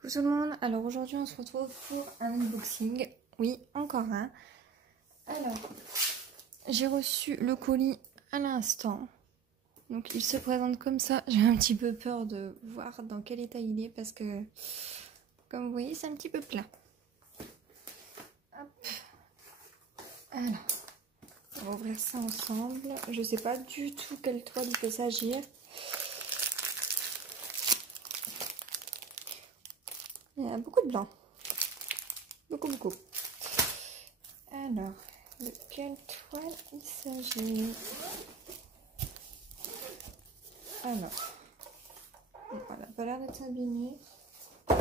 Coucou tout le monde, alors aujourd'hui on se retrouve pour un unboxing, oui encore un. Alors j'ai reçu le colis à l'instant, donc il se présente comme ça. J'ai un petit peu peur de voir dans quel état il est parce que comme vous voyez c'est un petit peu plat. Hop. Alors on va ouvrir ça ensemble, je sais pas du tout quelle toile il peut s'agir. Il y a beaucoup de blanc. Beaucoup. Alors, de quelle toile il s'agit? Alors, voilà, pas l'air d'être abîmé. Un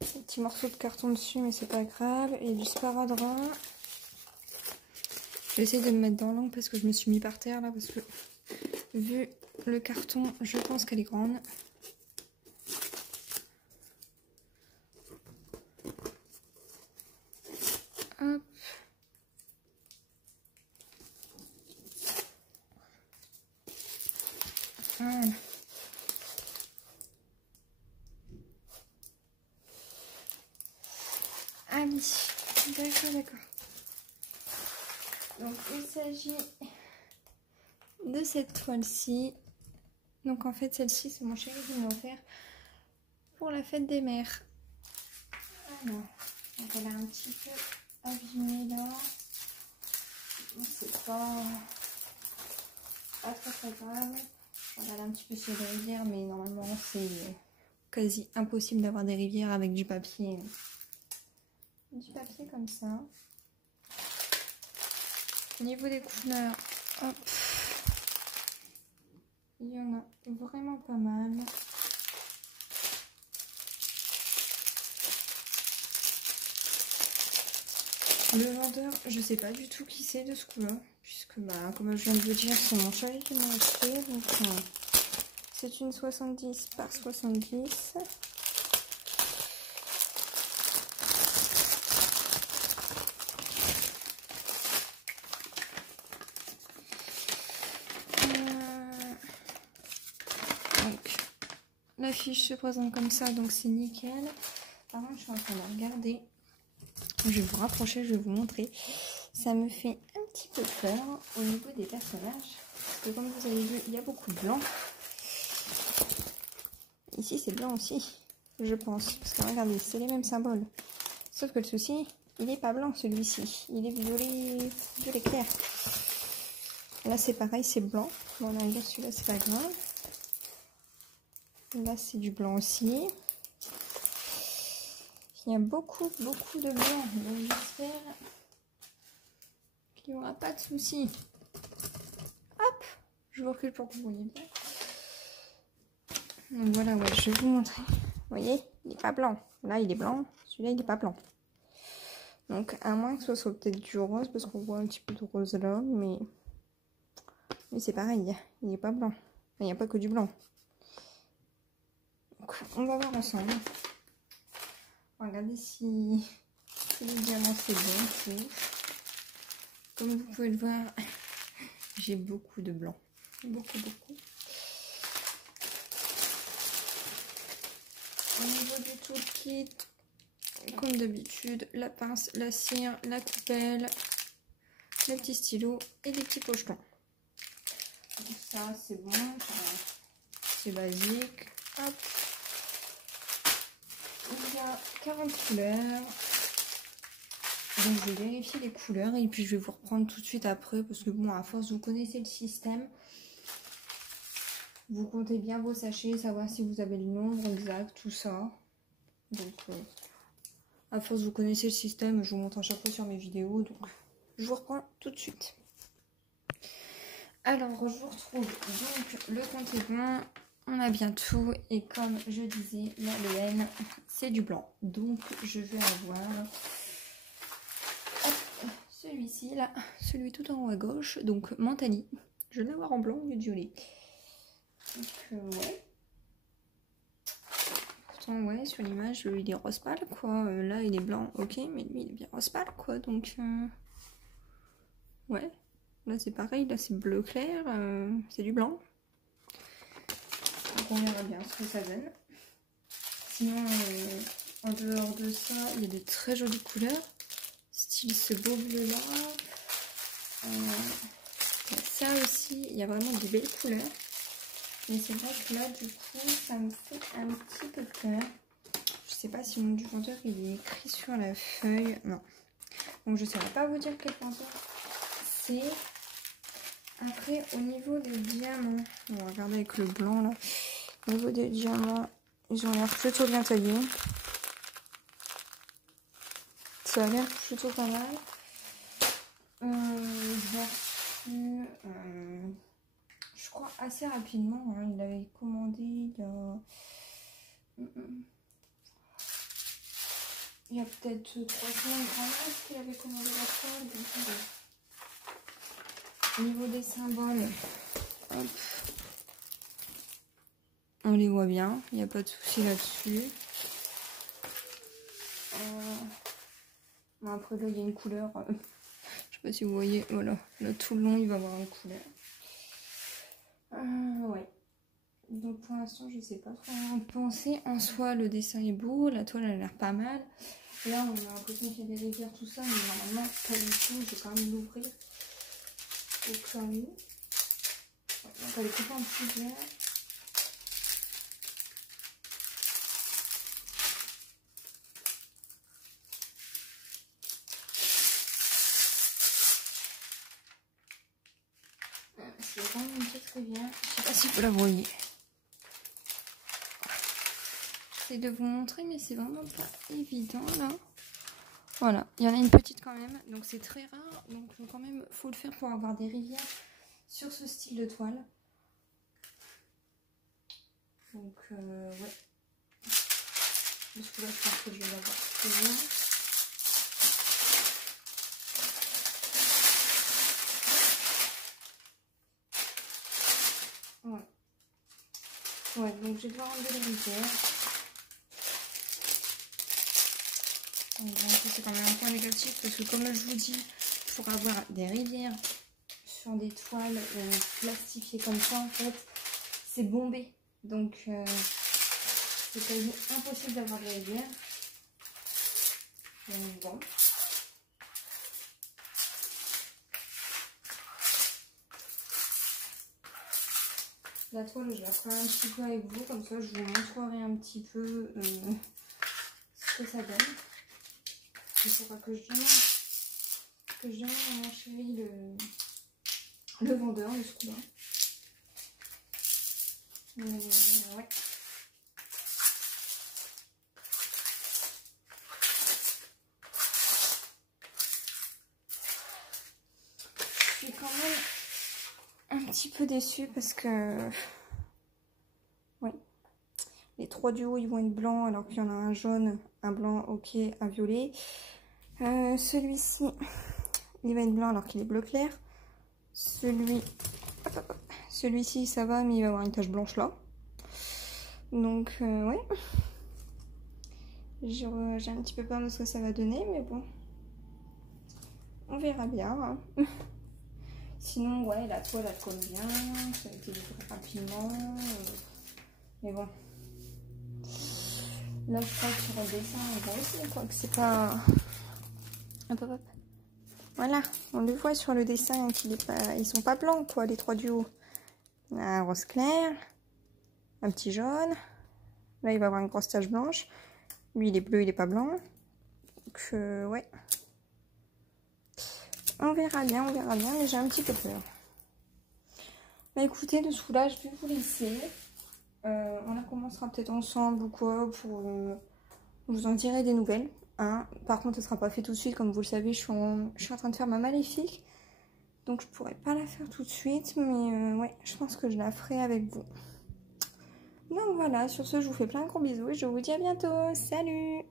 petit morceau de carton dessus, mais c'est pas grave. Et du sparadrap. Je vais essayer de me mettre dans l'angle parce que je me suis mis par terre là. Parce que vu le carton, je pense qu'elle est grande. Hop. Voilà. Ah oui, d'accord. Donc il s'agit de cette toile-ci. Donc en fait celle-ci c'est mon chéri qui m'a offert pour la fête des mères. Alors, donc elle a un petit peu abîmé là. C'est pas très grave. Je regarde un petit peu sur les rivières, mais normalement c'est quasi impossible d'avoir des rivières avec du papier. Du papier comme ça. Au niveau des couleurs, hop, il y en a vraiment pas mal. Le vendeur, je sais pas du tout qui c'est de ce coup-là, puisque bah, comme je viens de vous dire, c'est mon chéri qui m'a acheté. Donc c'est une 70 par 70. Donc l'affiche se présente comme ça, donc c'est nickel. Par contre, je suis en train de regarder. Je vais vous rapprocher, je vais vous montrer. Ça me fait un petit peu peur au niveau des personnages. Parce que comme vous avez vu, il y a beaucoup de blanc. Ici, c'est blanc aussi, je pense. Parce que regardez, c'est les mêmes symboles. Sauf que le souci, il n'est pas blanc celui-ci. Il est violet clair. Là, c'est pareil, c'est blanc. Bon, on a dit celui-là, c'est pas grave. Là, c'est du blanc aussi. Il y a beaucoup de blanc. Donc, j'espère qu'il n'y aura pas de soucis. Hop, je vous recule pour que vous voyez bien. Donc voilà, ouais, je vais vous montrer. Vous voyez, il n'est pas blanc. Là, il est blanc. Celui-là, il n'est pas blanc. Donc, à moins que ce soit peut-être du rose, parce qu'on voit un petit peu de rose là, mais c'est pareil, il n'est pas blanc. Il n'y a pas que du blanc. Donc, on va voir ensemble. Regardez si évidemment c'est bon. Comme vous pouvez le voir, j'ai beaucoup de blanc. Beaucoup. Au niveau du toolkit, comme d'habitude, la pince, la cire, la coupelle, le petit stylo et des petits pochetons. Donc ça c'est bon, c'est basique. Hop. Il y a 40 couleurs. Donc je vais vérifier les couleurs et puis je vais vous reprendre tout de suite après parce que bon, à force vous connaissez le système. Vous comptez bien vos sachets, savoir si vous avez le nombre exact, tout ça. Donc à force vous connaissez le système, je vous montre à chaque fois sur mes vidéos. Donc je vous reprends tout de suite. Alors je vous retrouve donc le compte est bon. On a bien tout et comme je disais, l'ADN c'est du blanc. Donc je vais avoir celui-ci là, celui tout en haut à gauche, donc Mentali. Je vais l'avoir en blanc au lieu de violet. Donc ouais. Pourtant ouais, sur l'image il est rose pâle quoi. Là il est blanc, ok, mais lui il est bien rose pâle quoi. Donc ouais. Là c'est pareil, là c'est bleu clair, c'est du blanc. Donc on verra bien ce que ça donne. Sinon, en dehors de ça, il y a de très jolies couleurs. Style ce beau bleu là. Ça aussi, il y a vraiment de belles couleurs. Mais c'est vrai que là, du coup, ça me fait un petit peu peur. Je sais pas si le nom du vendeur il est écrit sur la feuille. Non. Donc je ne saurais pas vous dire quel vendeur c'est. Après, au niveau des diamants, on va regarder avec le blanc là. Au niveau des diamants, ils ont l'air plutôt bien taillés. Ça a l'air plutôt pas mal. J'ai reçu, je crois assez rapidement. Hein, il l'avait commandé il y a peut-être 3 semaines grand max qu'il avait commandé la toile. Au niveau des symboles, hop, on les voit bien, il n'y a pas de souci là-dessus. Après là il y a une couleur, je sais pas si vous voyez, voilà, là tout le long il va avoir une couleur. Ouais. Donc pour l'instant je sais pas trop en penser. En soi le dessin est beau, la toile elle a l'air pas mal. Là on a l'impression qu'il y a des rivières tout ça, mais normalement pas du tout, je vais quand même l'ouvrir au cas où. Ouais, donc elle est coupée en plusieurs. C'est vraiment une petite rivière, je sais pas si vous la voyez. J'essaie de vous montrer mais c'est vraiment pas évident là. Voilà, il y en a une petite quand même, donc c'est très rare, donc quand même faut le faire pour avoir des rivières sur ce style de toile. Donc ouais, parce que là je pense que je vais l'avoir très bien. Ouais, donc je vais devoir enlever les rivières. Donc c'est quand même un point négatif parce que comme je vous dis, pour avoir des rivières sur des toiles plastifiées comme ça, en fait, c'est bombé. Donc c'est quasi impossible d'avoir des rivières. Donc bon. La toile, je la ferai un petit peu avec vous, comme ça je vous montrerai un petit peu ce que ça donne. Il faudra que je demande à mon chéri le vendeur de ce coup-là. Ouais. Je suis quand même un petit peu déçue parce que oui, les 3 du haut ils vont être blancs alors qu'il y en a un jaune, un blanc, ok, un violet. Celui-ci il va être blanc alors qu'il est bleu clair. Celui-ci ça va mais il va avoir une tache blanche là. Donc ouais, j'ai un petit peu peur de ce que ça va donner, mais bon, on verra bien. Hein. Sinon ouais, la toile elle colle bien, ça a été livré rapidement, mais bon. Là je crois que sur le dessin on voit aussi quoi, que c'est pas... Hop hop hop. Voilà, on le voit sur le dessin qu'ils est pas... ils sont pas blancs quoi, les 3 du haut. Un rose clair, un petit jaune, là il va avoir une grosse tache blanche, lui il est bleu, il est pas blanc. Donc ouais. On verra bien, mais j'ai un petit peu peur. Bah écoutez, de ce coup-là, je vais vous laisser. On la commencera peut-être ensemble ou quoi, pour... je vous en dirai des nouvelles. Hein. Par contre, ce sera pas fait tout de suite, comme vous le savez, je suis en train de faire ma maléfique. Donc je pourrais pas la faire tout de suite, mais ouais, je pense que je la ferai avec vous. Donc voilà, sur ce, je vous fais plein de gros bisous et je vous dis à bientôt. Salut!